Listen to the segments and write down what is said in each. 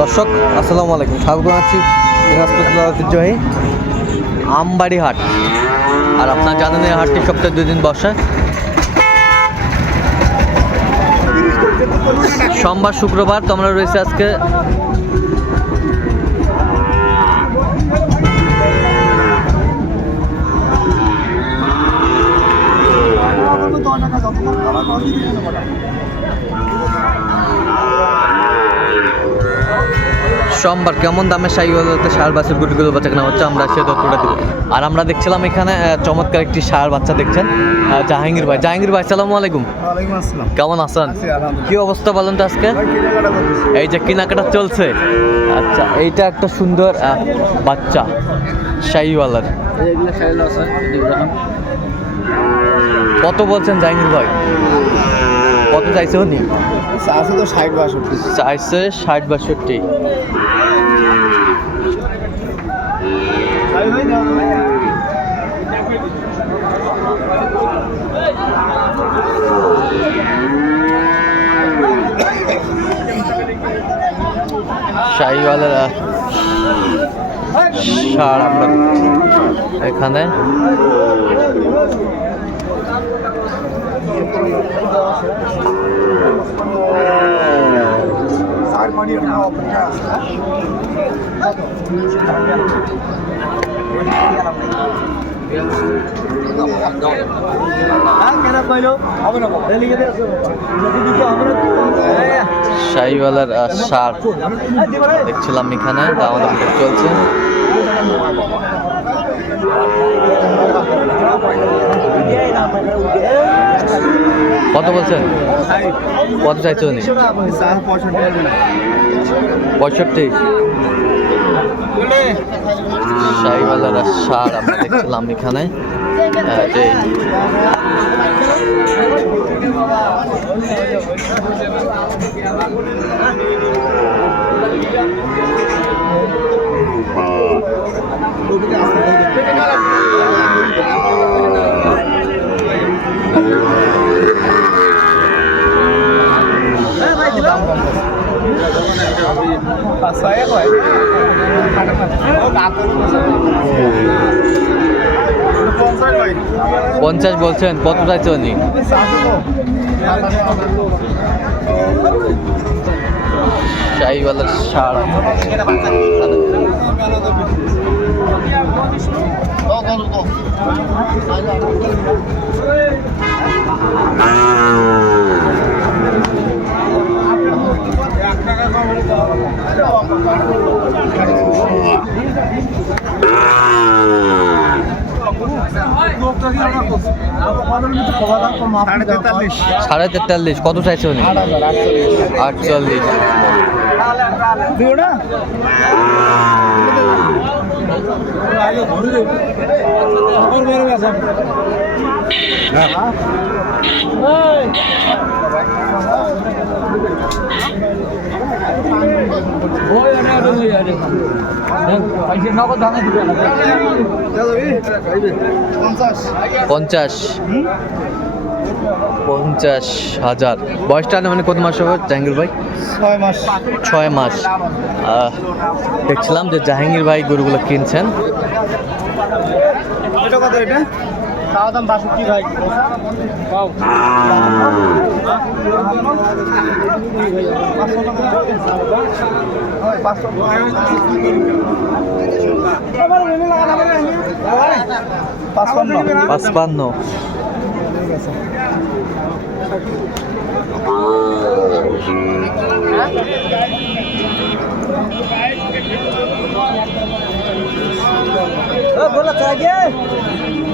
দর্শক, আসসালামু আলাইকুম। স্বাগত জানাচ্ছি দিনাজপুর ঐতিহ্যবাহী আমবাড়ি হাট আর আপনার জানেন এই হাটটি সপ্তাহে দুই দিন বসে। সোমবার, শুক্রবার তো আমরা রয়েছে আজকে। সোমবার কেমন দামে সাইগুলোতে সার বাছুর গুটিগুলো বাচ্চা কেনা হচ্ছে আমরা সে তথ্যটা দিব। আর আমরা দেখছিলাম এখানে চমৎকার একটি সার বাচ্চা দেখছেন জাহাঙ্গীর ভাই। জাহাঙ্গীর ভাই সালামু আলাইকুম। কেমন আছেন? কি অবস্থা বলেন তো আজকে। এই যে কেনাকাটা চলছে। আচ্ছা এইটা একটা সুন্দর বাচ্চা শাহিওয়ালার ইব্রাহিম। কত বলছেন জাহাঙ্গীর ভাই? কত চাইছে উনি? আছে তো ষাট বাষট্টি। চাইছে ষাট বাষট্টি। এখানে। শাহিওয়ালার সার দেখছিলাম এখানে দাম দাম চলছে। কত বলছেন? কত চাইছে উনি? পঁয়ষট্টি। শাহিওয়ালার সার আমরা দেখছিলাম এখানে। আহ, যে পঞ্চাশ বলছেন কত চাইছে উনি? শাহিওয়ালার সার। সাড়ে তেতাল্লিশ। কত চাইছে উনি? আটচল্লিশ। দিও না পঞ্চাশ। পঞ্চাশ হাজার। বয়সটা মানে কত মাস হবে জাহাঙ্গীর ভাই? ছয় মাস। ছয় মাস। দেখছিলাম যে জাহাঙ্গীর ভাই গরুগুলো কিনছেন। খাওয়া দাম বাষট্টি ভাই। পাঁচপান্ন। পাঁচপান্ন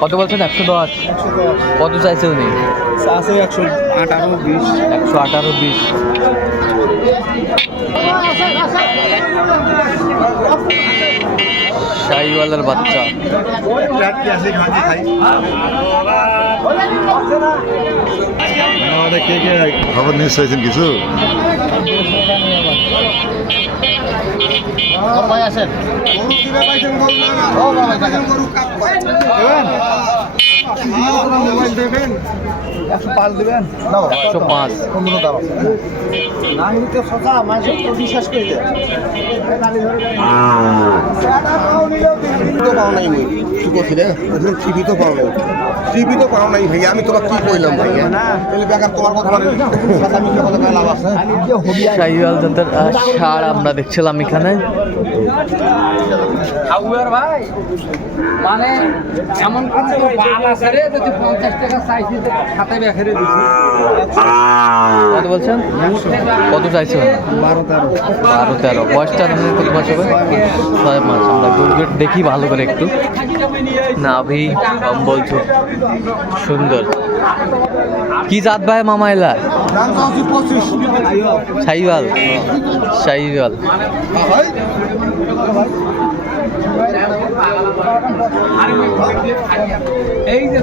কত বলছেন? একশো দশ। কত চাইছে উনি? আছে একশো আঠারো বিশ। একশো আঠারো বিশ। শাহিওয়ালার বাচ্চা। কে কে খবর নিউজ হয়েছেন কিছু? ভাই আসেন। মোবাইল দেবেন একশো পাঁচ দেবেন? একশো পাঁচ। পনেরো দাম বিশ্বাস করে দেয় তো পাও নাই মুই। কি করছি রে টিভি তো পাও নাই। টিভি তো পাও নাই ভাইয়া আমি তোমার কি কইলাম ভাইয়া? তাহলে বেকার তোমার কথা মানে কথা লাভ আছে। শাহিওয়াল জাতের ষাঁড় আমরা দেখছিলাম এখানে। আউয়ার ভাই মানে এমন কোন বাল আছে রে যদি পঞ্চাশ টাকা চাইছি তো খাতে বেখেরে দিছি। কত বলছেন? কত চাইছেন? বারো তেরো। বারো তেরো। বয়সটা কত হবে? ছয় মাস। আমরা গরুকে দেখি ভালো করে একটু। নাভি কম্বল সুন্দর। কি জাত ভাই মামা এলা? শাহিওয়াল শাহিওয়াল এই যে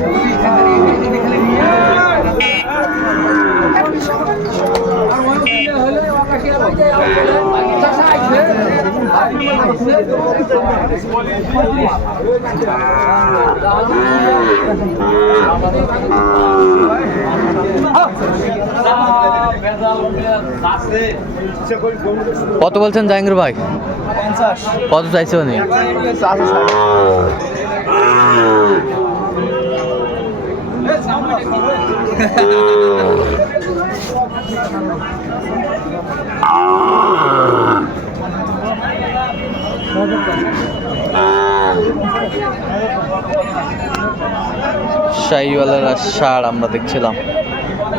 কত বলছেন জাহাঙ্গীর ভাই? কত চাইছে উনি? শাহিওয়ালার সার আমরা দেখছিলাম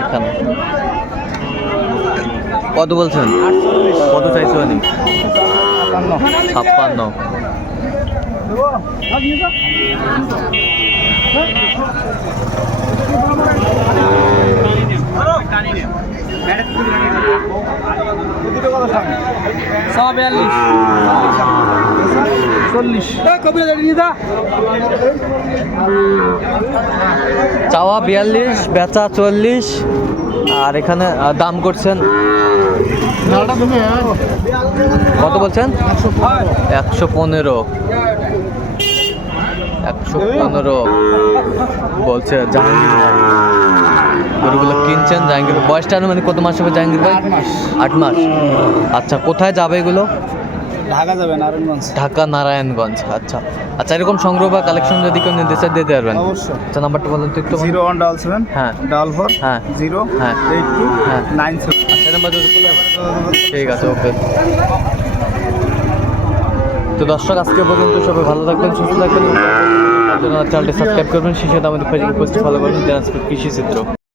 এখানে। কত বলছেন? কত চাইছে উনি? ছাপ্পান্ন। সব বিয়াল্লিশ চল্লিশ কবিরা জানি দা চাওয়া বিয়াল্লিশ বেচা চল্লিশ আর এখানে দাম করছেন? কত বলছেন? একশো পনেরো। একশো পনেরো। বলছে জাহাঙ্গীর ভাই। গরুগুলো কিনছেন জাহাঙ্গীর বয়সটা মানে কত মাস হবে জাহাঙ্গীর ভাই? আট মাস। আচ্ছা কোথায় যাবে এগুলো? ঢাকা যাবে নারায়ণগঞ্জ। ঢাকা নারায়ণগঞ্জ আচ্ছা। আচ্ছা এরকম সংগ্রহ বা কালেকশন যদি কেউ নির্দেশ দিতে পারবেন অবশ্যই। আচ্ছা নাম্বারটা বলুন তো একটু। জিরো ওয়ান ডাবল সেভেন হ্যাঁ। ডাবল ফোর হ্যাঁ। জিরো হ্যাঁ। এইট টু হ্যাঁ। Nine seven. আচ্ছা নাম্বার ঠিক আছে ওকে। তো দর্শক আজকে পর্যন্ত সবাই ভালো থাকবেন সুস্থ থাকবেন। চ্যানেলটি সাবস্ক্রাইব করবেন সেই সাথে আমাদের ফেসবুক পোস্ট ফলো করবেন দিনাজপুর কৃষি চিত্র।